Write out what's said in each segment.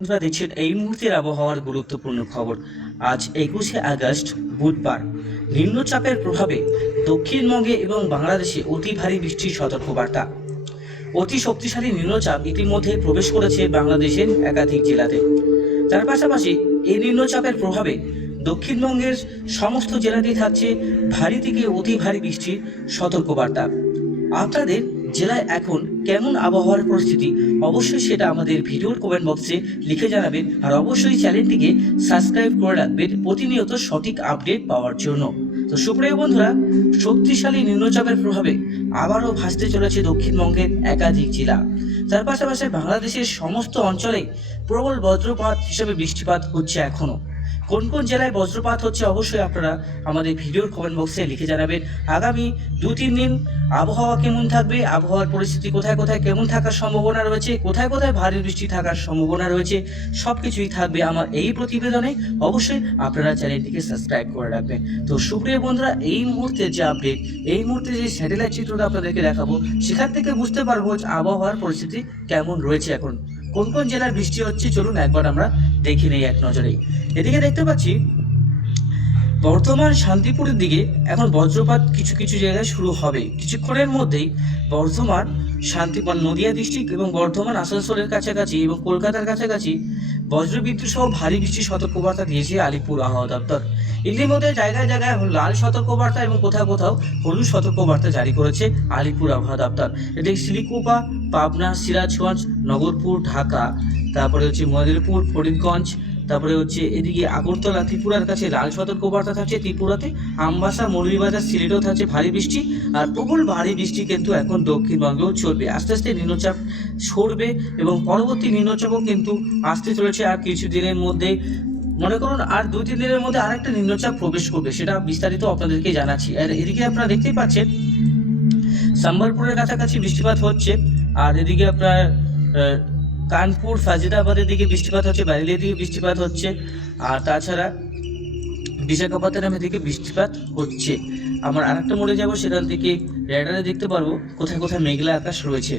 আপনারা দেখছেন এই মুহূর্তের আবহাওয়ার গুরুত্বপূর্ণ খবর। আজ একুশে আগস্ট, বুধবার। নিম্নচাপের প্রভাবে দক্ষিণবঙ্গে এবং বাংলাদেশে অতি ভারী বৃষ্টির সতর্কবার্তা। অতি শক্তিশালী নিম্নচাপ ইতিমধ্যে প্রবেশ করেছে বাংলাদেশের একাধিক জেলাতে। তার পাশাপাশি এই নিম্নচাপের প্রভাবে দক্ষিণবঙ্গের সমস্ত জেলাতেই থাকছে ভারী থেকে অতি ভারী বৃষ্টির সতর্কবার্তা। আপনাদের জেলায় এখন কেমন আবহাওয়ার পরিস্থিতি, অবশ্যই সেটা আমাদের ভিডিওর কমেন্ট বক্সে লিখে জানাবেন আর অবশ্যই চ্যানেলটিকে সাবস্ক্রাইব করে রাখবেন প্রতিনিয়ত সঠিক আপডেট পাওয়ার জন্য। তো সুপ্রিয় বন্ধুরা, শক্তিশালী নিম্নচাপের প্রভাবে আবারও ভাসতে চলেছে দক্ষিণবঙ্গের একাধিক জেলা। তার পাশাপাশি বাংলাদেশের সমস্ত অঞ্চলে প্রবল বজ্রপাত হিসেবে বৃষ্টিপাত হচ্ছে এখনও। কোন কোন জেলায় বজ্রপাত হচ্ছে অবশ্যই আপনারা আমাদের ভিডিওর কমেন্ট বক্সে লিখে জানাবেন। আগামী দু তিন দিন আবহাওয়া কেমন থাকবে? আবহাওয়ার পরিস্থিতি কোথায় কোথায়? কেমন থাকার সম্ভাবনা রয়েছে? কোথায় কোথায় ভারী বৃষ্টি থাকার সম্ভাবনা রয়েছে? সব কিছুই থাকবে আমার এই প্রতিবেদনে। অবশ্যই আপনারা চ্যানেলটিকে সাবস্ক্রাইব করে রাখবেন। তো সুপ্রিয় বন্ধুরা, এই মুহূর্তে যে আপডেট এই মুহূর্তে যে স্যাটেলাইট চিত্রটা আপনাদেরকে দেখাবো, সেখান থেকে বুঝতে পারব যে আবহাওয়ার পরিস্থিতি কেমন রয়েছে এখন। কোন কোন জেলার বৃষ্টি হচ্ছে? চলুন একবার আমরা দেখে নেই এক নজরে এদিকে দেখতে পাচ্ছি, বর্ধমান শান্তিপুরের দিকে এখন বজ্রপাত কিছু কিছু জায়গায় শুরু হবে। কিছুক্ষণের মধ্যেই বর্ধমান, শান্তিপুর, নদিয়া ডিস্ট্রিক্ট এবং বর্ধমান, আসানসোলের কাছাকাছি এবং কলকাতার কাছাকাছি বজ্রবিদ্যুৎ সহ ভারী বৃষ্টির সতর্কবার্তা দিয়েছে আলিপুর আবহাওয়া দপ্তর। ইতিমধ্যে জায়গায় জায়গায় লাল সতর্কবার্তা এবং কোথাও কোথাও হলুদ সতর্কবার্তা জারি করেছে আলিপুর আবহাওয়া দপ্তর। এদিকে শিলিকুপা পাবনা, সিরাজগঞ্জ, নগরপুর, ঢাকা, তারপরে হচ্ছে ময়দুরপুর ফরিদগঞ্জ, তারপরে হচ্ছে এদিকে আগরতলা, ত্রিপুরার কাছে লাল সতর্কবার্তা থাকছে, ত্রিপুরাতে আমবাসা, মৌলভীবাজার, সিলেটেও থাকছে ভারী বৃষ্টি আর প্রবল ভারী বৃষ্টি কিন্তু এখন দক্ষিণবঙ্গেও চলবে। আস্তে আস্তে নিম্নচাপ সরবে এবং পরবর্তী নিম্নচাপও কিন্তু আসতে চলেছে আর কিছু দিনের মধ্যে মনে করুন আর দুই তিন দিনের মধ্যে আরেকটা নিম্নচাপ প্রবেশ করবে, সেটা বিস্তারিত আপনাদেরকে জানাচ্ছি। আর এদিকে আপনারা দেখতেই পাচ্ছেন, সম্বলপুরের কাছাকাছি বৃষ্টিপাত হচ্ছে, আর এদিকে আপনার কানপুর ফাজিদাবাদের দিকে বৃষ্টিপাত হচ্ছে ব্যারেলির দিকে বৃষ্টিপাত হচ্ছে, আর তাছাড়া বিশাখাপত্তনমের দিকে বৃষ্টিপাত হচ্ছে। আমার আরেকটা মোড়ে যাব, সেখান থেকে রেডারে দেখতে পারব, কোথায় কোথায় মেঘলা আকাশ রয়েছে।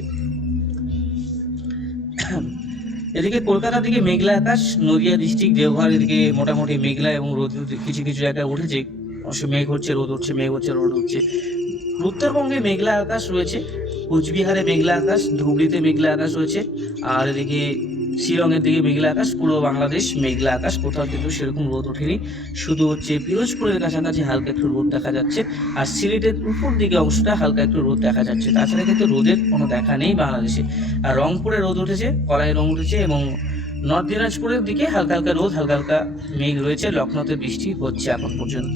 এদিকে কলকাতা থেকে মেঘলা আকাশ, নদিয়া ডিস্ট্রিক্ট, দেওঘর, এদিকে মোটামুটি মেঘলা এবং রোদ কিছু কিছু জায়গায় উঠেছে। মেঘ হচ্ছে, রোদ হচ্ছে মেঘ হচ্ছে, রোদ হচ্ছে উত্তরবঙ্গে মেঘলা আকাশ রয়েছে, কোচবিহারে মেঘলা আকাশ, ধুবড়িতে মেঘলা আকাশ রয়েছে, আর এদিকে শিলংয়ের দিকে মেঘলা আকাশ, পুরো বাংলাদেশ মেঘলা আকাশ। কোথাও কিন্তু সেরকম রোদ ওঠেনি। শুধু হচ্ছে পিরোজপুরের কাছাকাছি হালকা একটু রোদ দেখা যাচ্ছে। আর সিলেটের উপর দিকে অংশটা হালকা একটু রোদ দেখা যাচ্ছে। তাছাড়া কিন্তু রোদের কোনো দেখা নেই বাংলাদেশে। আর রংপুরে রোদ উঠেছে, কলাই রং উঠেছে এবং নর্থ দিনাজপুরের দিকে হালকা হালকা রোদ, হালকা হালকা মেঘ রয়েছে। লখনৌতে বৃষ্টি হচ্ছে এখন পর্যন্ত।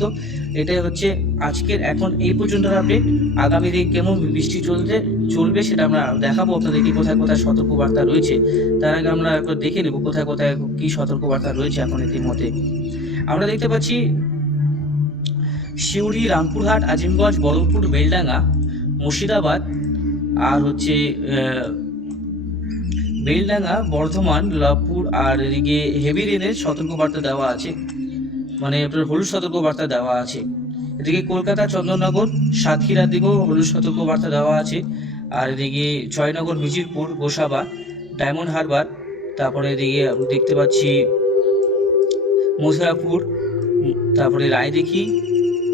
এটাই হচ্ছে আজকের, এখন এই পর্যন্ত আপডেট আগামী দিন কেমন বৃষ্টি চলতে, চলবে সেটা আমরা দেখাবো। আপনাদেরকে কোথায় কোথায় সতর্কবার্তা রয়েছে, তার আগে আমরা একবার দেখে নেব কোথায় কোথায় কী সতর্কবার্তা রয়েছে এখন ইতিমধ্যে। আমরা দেখতে পাচ্ছি সিউড়ি, রামপুরহাট, আজিমগঞ্জ, বহরমপুর, বেলডাঙ্গা, মুর্শিদাবাদ, আর হচ্ছে বেলডাঙ্গা, বর্ধমান, লাভপুর আর এদিকে হেভি রেনের সতর্কবার্তা দেওয়া আছে। মানে আপনার হলুদ সতর্কবার্তা দেওয়া আছে। এদিকে কলকাতা, চন্দননগর, সাতক্ষীরার দিকেও হলুদ সতর্কবার্তা দেওয়া আছে। আর এদিকে জয়নগর মিজিরপুর গোসাবা, ডায়মন্ড হারবার, তারপরে এদিকে দেখতে পাচ্ছি মথুরাপুর, তারপরে রায়দিঘি,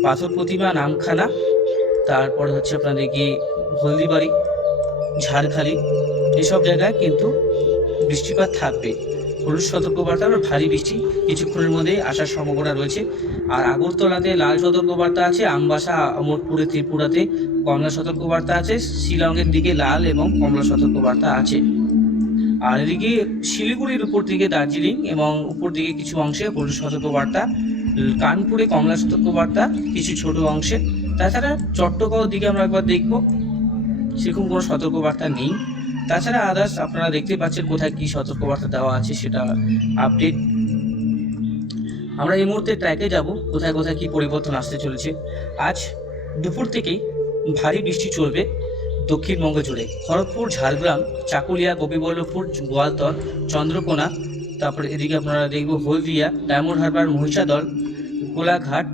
পাথর প্রতিমা, নামখানা, তারপরে হচ্ছে আপনাদের কি হলদিবাড়ি ঝাড়খালি এসব জায়গায় কিন্তু বৃষ্টিপাত থাকবে। হলুদ সতর্কবার্তা আর ভারী বৃষ্টি কিছুক্ষণের মধ্যে আসার সম্ভাবনা রয়েছে। আর আগরতলাতে লাল সতর্কবার্তা আছে, আমবাসা আমোদপুরে ত্রিপুরাতে কমলা সতর্কবার্তা আছে, শিলংয়ের দিকে লাল এবং কমলা সতর্কবার্তা আছে। আর এদিকে শিলিগুড়ির উপর দিকে দার্জিলিং এবং উপর দিকে কিছু অংশে হলুদ সতর্কবার্তা, কানপুরে কমলা সতর্কবার্তা, কিছু ছোট অংশে। তাছাড়া চট্টগ্রামের দিকে আমরা একবার দেখব, সেরকম কোনো সতর্কবার্তা নেই। তাছাড়া আদার্স আপনারা দেখতে পাচ্ছেন কোথায় কি সতর্কবার্তা দেওয়া আছে, সেটা আপডেট আমরা এই মুহূর্তে ট্র্যাকে যাব, কোথায় কোথায় কি পরিবর্তন আসতে চলেছে। আজ দুপুর থেকেই ভারী বৃষ্টি চলবে দক্ষিণবঙ্গ জুড়ে খড়গপুর, ঝাড়গ্রাম, চাকুলিয়া, গোপীবল্লভপুর, গোয়ালতর, চন্দ্রকোনা, তারপরে এদিকে আপনারা দেখব হলদিয়া, ডায়মন্ড হারবার, মহিষাদল কোলাঘাট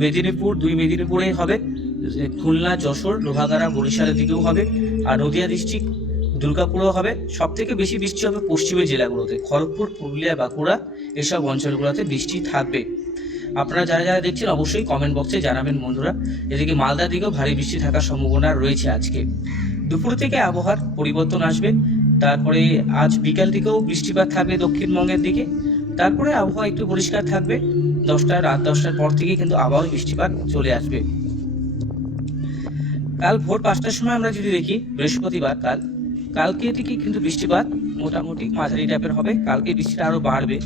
মেদিনীপুর, দুই মেদিনীপুরে হবে। খুলনা, যশোর, লোহাগাড়া, বরিশালের দিকেও হবে। আর নদিয়া ডিস্ট্রিক্ট দুর্গাপুরও হবে। সব থেকে বেশি বৃষ্টি হবে পশ্চিমের জেলাগুলোতে। খড়গপুর, পুরুলিয়া, বাঁকুড়া এসব অঞ্চলগুলোতে বৃষ্টি থাকবে। আপনারা যারা যারা দেখছেন অবশ্যই কমেন্ট বক্সে জানাবেন বন্ধুরা। এদিকে মালদার দিকেও ভারী বৃষ্টি থাকার সম্ভাবনা রয়েছে আজকে। দুপুর থেকে আবহাওয়ার পরিবর্তন আসবে। তারপরে আজ বিকাল থেকেও বৃষ্টিপাত থাকবে দক্ষিণবঙ্গের দিকে। তারপরে আবহাওয়া একটু পরিষ্কার থাকবে। দশটা, রাত দশটার পর থেকে কিন্তু আবহাওয়া বৃষ্টিপাত চলে আসবে। কাল ভোর পাঁচটার সময় আমরা যদি দেখি, বৃহস্পতিবার কাল কালকে থেকে কিন্তু বৃষ্টিপাত মোটামুটি মাঝারি টাইপের হবে। কালকে বৃষ্টিটা আরও বাড়বে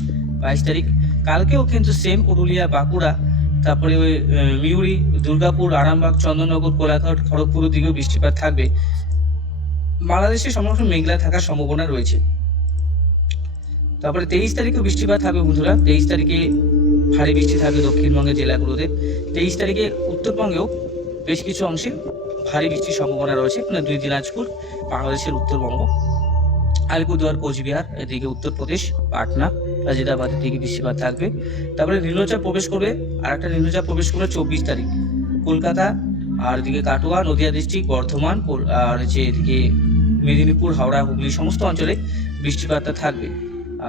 বাইশ তারিখ। কালকেও কিন্তু সেম পুরুলিয়া, বাঁকুড়া, তারপরে ওই মিউরি, দুর্গাপুর, আরামবাগ, চন্দননগর, কোলাঘাট, খড়গপুরের দিকেও বৃষ্টিপাত থাকবে। বাংলাদেশে সমস্ত মেঘলা থাকার সম্ভাবনা রয়েছে। তারপরে তেইশ তারিখে বৃষ্টিপাত থাকবে বন্ধুরা। তেইশ তারিখে ভারী বৃষ্টি থাকবে দক্ষিণবঙ্গের জেলাগুলোতে। তেইশ তারিখে উত্তরবঙ্গেও বেশ কিছু অংশে ভারী বৃষ্টির সম্ভাবনা রয়েছে। মানে দুই দিনাজপুর বাংলাদেশের উত্তরবঙ্গ, আলিপুরদুয়ার, কোচবিহার, এদিকে উত্তরপ্রদেশ, পাটনা রাজিদাবাদের দিকে বৃষ্টিপাত থাকবে। তারপরে নিম্নচাপ প্রবেশ করবে আর একটা নিম্নচাপ প্রবেশ করবে চব্বিশ তারিখ। কলকাতা, আর এদিকে কাটোয়া, নদিয়া ডিস্ট্রিক্ট, বর্ধমান আর হচ্ছে এদিকে মেদিনীপুর, হাওড়া, হুগলি, সমস্ত অঞ্চলে বৃষ্টিপাতটা থাকবে।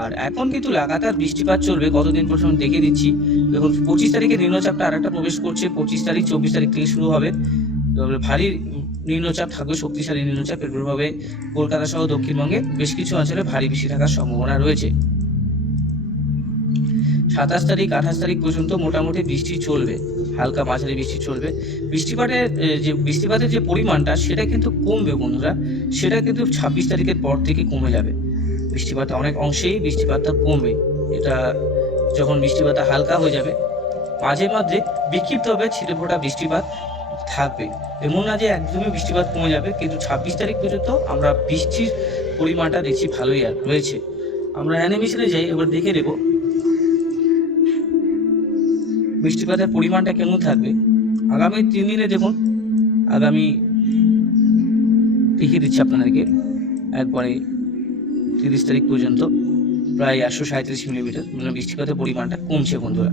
আর এখন কিন্তু লাগাতার বৃষ্টিপাত চলবে, কতদিন পর্যন্ত দেখে দিচ্ছি। দেখুন, পঁচিশ তারিখে নিম্নচাপটা আর একটা প্রবেশ করছে, পঁচিশ তারিখ, চব্বিশ তারিখ থেকে শুরু হবে। ভারী নিম্নচাপ থাকবে শক্তিশালী নিম্নচাপ এর প্রভাবে কলকাতা সহ দক্ষিণবঙ্গে বেশ কিছু অঞ্চলে ভারী বৃষ্টি থাকার সম্ভাবনা রয়েছে। সাতাশ তারিখ, আঠাশ তারিখ পর্যন্ত মোটামুটি বৃষ্টি চলবে, হালকা মাঝারি বৃষ্টি চলবে। বৃষ্টিপাতের যে বৃষ্টিপাতের যে পরিমাণটা, সেটা কিন্তু কমবে বন্ধুরা, সেটা কিন্তু ছাব্বিশ তারিখের পর থেকে কমে যাবে। বৃষ্টিপাত অনেক অংশেই বৃষ্টিপাতটা কমবে। এটা যখন বৃষ্টিপাতটা হালকা হয়ে যাবে, মাঝে মধ্যে বিক্ষিপ্তভাবে ছিটে ফোটা বৃষ্টিপাত থাকবে। এমন না যে একদমই বৃষ্টিপাত কমে যাবে, কিন্তু ছাব্বিশ তারিখ পর্যন্ত আমরা বৃষ্টির পরিমাণটা দেখছি ভালোই আর রয়েছে। আমরা অ্যানিমেশনে যাই, এবার দেখে নেব। বৃষ্টিপাতের পরিমাণটা কেমন থাকবে? আগামী তিন দিনে দেখুন। আগামী দেখিয়ে দিচ্ছি আপনাদেরকে। একবারে তিরিশ তারিখ পর্যন্ত, প্রায় একশো সাঁত্রিশ মিলিমিটার। মানে বৃষ্টিপাতের পরিমাণটা কমছে বন্ধুরা।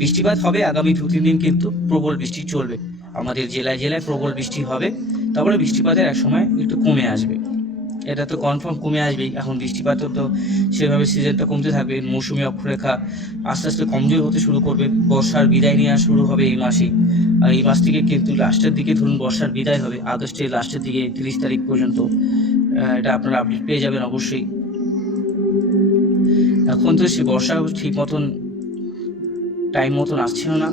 বৃষ্টিপাত হবে আগামী দু তিন দিন কিন্তু প্রবল বৃষ্টি চলবে। আমাদের জেলায় জেলায় প্রবল বৃষ্টি হবে, তারপরে বৃষ্টিপাতের এক সময় একটু কমে আসবে। এটা তো কনফার্ম কমে আসবেই। এখন বৃষ্টিপাত তো সেভাবে সিজনটা কমতে থাকবে, মৌসুমি অক্ষরেখা আস্তে আস্তে কমজোর হতে শুরু করবে। বর্ষার বিদায় নেওয়া শুরু হবে এই মাসেই। আর এই মাস থেকে কিন্তু লাস্টের দিকে ধরুন বর্ষার বিদায় হবে, আগস্টের লাস্টের দিকে তিরিশ তারিখ পর্যন্ত এটা আপনারা আপডেট পেয়ে যাবেন অবশ্যই। এখন তো সে বর্ষা ঠিক মতন টাইম মতন আসছিল না।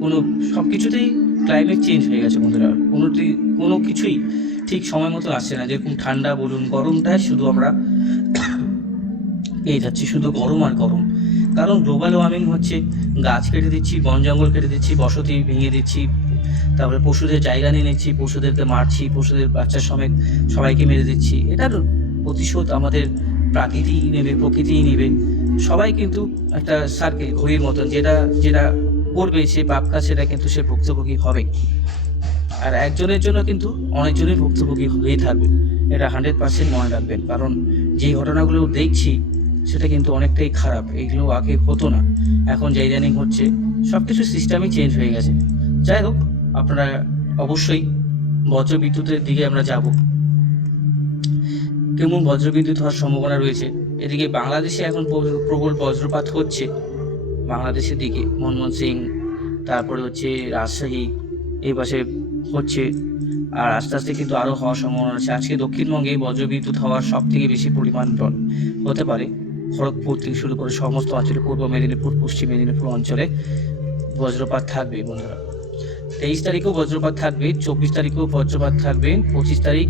কোনো সব কিছুতেই ক্লাইমেট চেঞ্জ হয়ে গেছে বন্ধুরা। কোনোটি, কোনো কিছুই ঠিক সময় মতো আসছে না। যেরকম ঠান্ডা বলুন গরমটাই শুধু আমরা পেয়ে যাচ্ছি, শুধু গরম আর গরম। কারণ গ্লোবাল ওয়ার্মিং হচ্ছে, গাছ কেটে দিচ্ছি, বন জঙ্গল কেটে দিচ্ছি, বসতি ভেঙে দিচ্ছি, তারপরে পশুদের জায়গা নিয়ে নিচ্ছি, পশুদেরকে মারছি, পশুদের বাচ্চার সমেত সবাইকে মেরে দিচ্ছি। এটার প্রতিশোধ আমাদের প্রাকৃতি নেবে, প্রকৃতিই নেবে। সবাই কিন্তু একটা সার্কেল ঘড়ির মতন, যেটা যেটা করবে সে পাপ কাজ সেটা কিন্তু সে ভুক্তভোগী হবে। আর একজনের জন্য কিন্তু অনেকজনই ভুক্তভোগী হয়েই থাকবে। এটা হান্ড্রেড পার্সেন্ট মনে রাখবেন, কারণ যেই ঘটনাগুলো দেখছি, সেটা কিন্তু অনেকটাই খারাপ। এইগুলো আগে হতো না। এখন যে ইদানিং হচ্ছে সব কিছু সিস্টেমই চেঞ্জ হয়ে গেছে। যাই হোক, আপনারা অবশ্যই বজ্র বিদ্যুতের দিকে আমরা যাব। কেমন বজ্রবিদ্যুৎ হওয়ার সম্ভাবনা রয়েছে? এদিকে বাংলাদেশে এখন প্র- প্রবল বজ্রপাত হচ্ছে। বাংলাদেশের দিকে, মনমোহন সিং, তারপরে হচ্ছে রাজশাহী, এই পাশে হচ্ছে, আর আস্তে আস্তে কিন্তু আরও হওয়ার সম্ভাবনা আছে আজকে দক্ষিণবঙ্গে বজ্রবিদ্যুৎ হওয়ার সব থেকে বেশি পরিমাণ হতে পারে। খড়গপুর থেকে শুরু করে সমস্ত অঞ্চলে, পূর্ব মেদিনীপুর, পশ্চিম মেদিনীপুর অঞ্চলে বজ্রপাত থাকবে বন্ধুরা। তেইশ তারিখেও বজ্রপাত থাকবে, চব্বিশ তারিখেও বজ্রপাত থাকবে, পঁচিশ তারিখ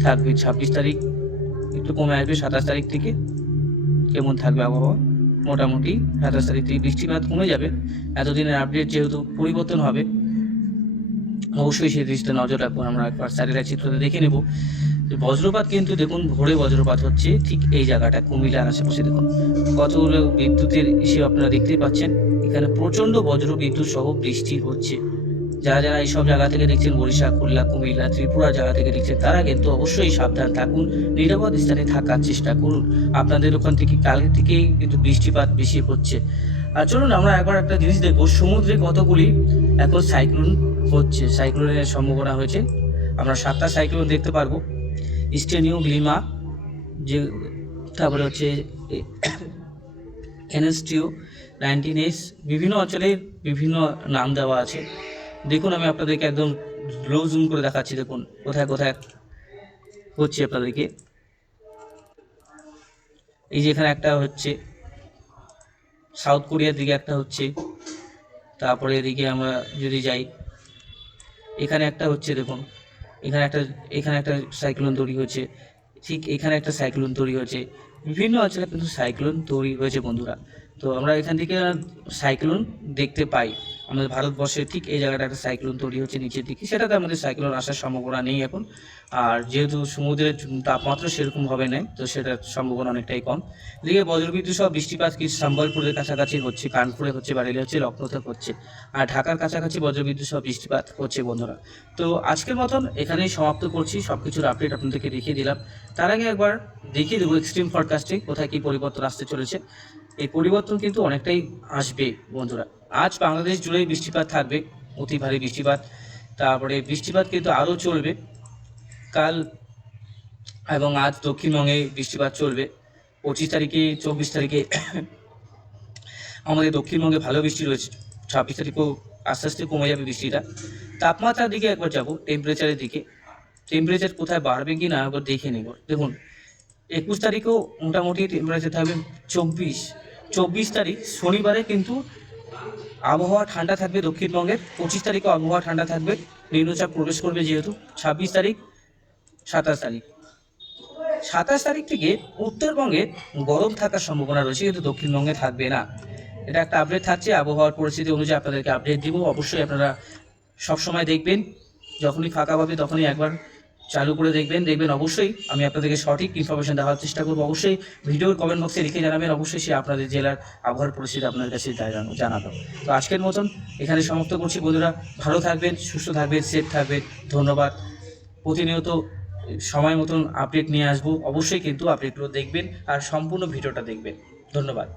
থাকবে, ছাব্বিশ তারিখ, একটু কমে আসবে সাতাশ তারিখ থেকে। কেমন থাকবে আবহাওয়া? মোটামুটি সাতাশ তারিখ থেকে বৃষ্টিপাত কমে যাবে। এতদিনের আপডেট যেহেতু পরিবর্তন হবে, অবশ্যই সেই দৃষ্টিতে নজর রাখব আমরা একবার স্যাটেলাইট চিত্রতে দেখে নেব। বজ্রপাত কিন্তু দেখুন, ভোরে বজ্রপাত হচ্ছে ঠিক এই জায়গাটা, কুমিল্লার আশেপাশে দেখুন। কতগুলো বিদ্যুতের ইস্যু আপনারা দেখতে পাচ্ছেন। এখানে প্রচণ্ড বজ্র বিদ্যুৎ সহ বৃষ্টি হচ্ছে। যারা যারা এইসব জায়গা থেকে দেখছেন বরিশা খুলনা, কুমিল্লা, ত্রিপুরা জায়গা থেকে দেখছেন, তারা কিন্তু অবশ্যই সাবধান থাকুন, নিরাপদ স্থানে থাকার চেষ্টা করুন। আপনাদের ওখান থেকে, কাল থেকেই কিন্তু বৃষ্টিপাত বেশি হচ্ছে। আর চলুন, আমরা একবার একটা জিনিস দেখব। সমুদ্রে কতগুলি এখন সাইক্লোন হচ্ছে, সাইক্লোনের সম্ভাবনা হয়েছে। আমরা সাতটা সাইক্লোন দেখতে পারব। স্টেনিও গ্লিমা, যে তারপরে হচ্ছে এনএসটিও, নাইনটিন এস, বিভিন্ন অঞ্চলের বিভিন্ন নাম দেওয়া আছে। দেখুন, আমি আপনাদেরকে একদম লো জুম করে দেখাচ্ছি, দেখুন, কোথায় কোথায় হচ্ছে আপনাদেরকে। এই যে এখানে একটা হচ্ছে সাউথ কোরিয়ার দিকে একটা হচ্ছে, তারপরে এদিকে আমরা যদি যাই, এখানে একটা হচ্ছে, দেখুন, এখানে একটা এখানে একটা সাইক্লোন তৈরি হচ্ছে, ঠিক এখানে একটা সাইক্লোন তৈরি হচ্ছে। বিভিন্ন অঞ্চলে কিন্তু সাইক্লোন তৈরি হয়েছে, বন্ধুরা। তো আমরা এখান থেকে সাইক্লোন দেখতে পাই। আমাদের ভারতবর্ষের ঠিক এই জায়গাটা একটা সাইক্লোন তৈরি হচ্ছে নিচের দিকে। সেটাতে আমাদের সাইক্লোন আসার সম্ভাবনা নেই এখন। আর যেহেতু সমুদ্রের তাপমাত্রা সেরকম হবে না তো সেটার সম্ভাবনা অনেকটাই কম। এদিকে বজ্রবিদ্যুৎ সহ বৃষ্টিপাত কিছু সম্বলপুরের কাছাকাছি হচ্ছে, কানপুরে হচ্ছে বারেলি হচ্ছে, লখনৌতে হচ্ছে। আর ঢাকার কাছাকাছি বজ্রবিদ্যুৎ সহ বৃষ্টিপাত হচ্ছে বন্ধুরা। তো আজকের মতন এখানেই সমাপ্ত করছি। সব কিছুর আপডেট আপনাদেরকে দেখিয়ে দিলাম। তার আগে একবার দেখিয়ে দেবো এক্সট্রিম ফরকাস্টে কোথায় কী পরিবর্তন আসতে চলেছে। এই পরিবর্তন কিন্তু অনেকটাই আসবে, বন্ধুরা। আজ বাংলাদেশ জুড়েই বৃষ্টিপাত থাকবে, অতি ভারী বৃষ্টিপাত। তারপরে বৃষ্টিপাত কিন্তু আরও চলবে। কাল এবং আজ দক্ষিণবঙ্গে বৃষ্টিপাত চলবে। পঁচিশ তারিখে, চব্বিশ তারিখে আমাদের দক্ষিণবঙ্গে ভালো বৃষ্টি রয়েছে। ছাব্বিশ তারিখেও আস্তে আস্তে কমে যাবে বৃষ্টিটা। তাপমাত্রার দিকে একবার যাব টেম্পারেচারের দিকে। টেম্পারেচার কোথায় বাড়বে কি না একবার দেখে নেব। দেখুন একুশ তারিখেও মোটামুটি টেম্পারেচার থাকবে চব্বিশ। চব্বিশ তারিখ শনিবারে কিন্তু আবহাওয়া ঠান্ডা থাকবে দক্ষিণবঙ্গের। পঁচিশ তারিখও আবহাওয়া ঠান্ডা থাকবে। নিম্নচাপ প্রবেশ করবে যেহেতু। ছাব্বিশ তারিখ, সাতাশ তারিখ। সাতাশ তারিখ থেকে উত্তরবঙ্গে গরম থাকার সম্ভাবনা রয়েছে কিন্তু দক্ষিণবঙ্গে থাকবে না। এটা একটা আপডেট থাকছে। আবহাওয়ার পরিস্থিতি অনুযায়ী আপনাদেরকে আপডেট দিব। অবশ্যই আপনারা সবসময় দেখবেন। যখনই ফাঁকা পাবে তখনই একবার চালু করে দেখবেন দেখবেন অবশ্যই আমি আপনাদেরকে সঠিক ইনফরমেশন দেওয়ার চেষ্টা করব। অবশ্যই ভিডিওর কমেন্ট বক্সে লিখে জানাবেন, অবশ্যই সে আপনাদের জেলার আবহাওয়ার পরিস্থিতি আপনাদের কাছে জানাব তো আজকের মতন এখানে সমাপ্ত করছি বন্ধুরা। ভালো থাকবেন, সুস্থ থাকবেন সেফ থাকবেন। ধন্যবাদ। প্রতিনিয়ত সময় মতন আপডেট নিয়ে আসব। অবশ্যই কিন্তু আপডেটগুলো দেখবেন আর সম্পূর্ণ ভিডিওটা দেখবেন। ধন্যবাদ।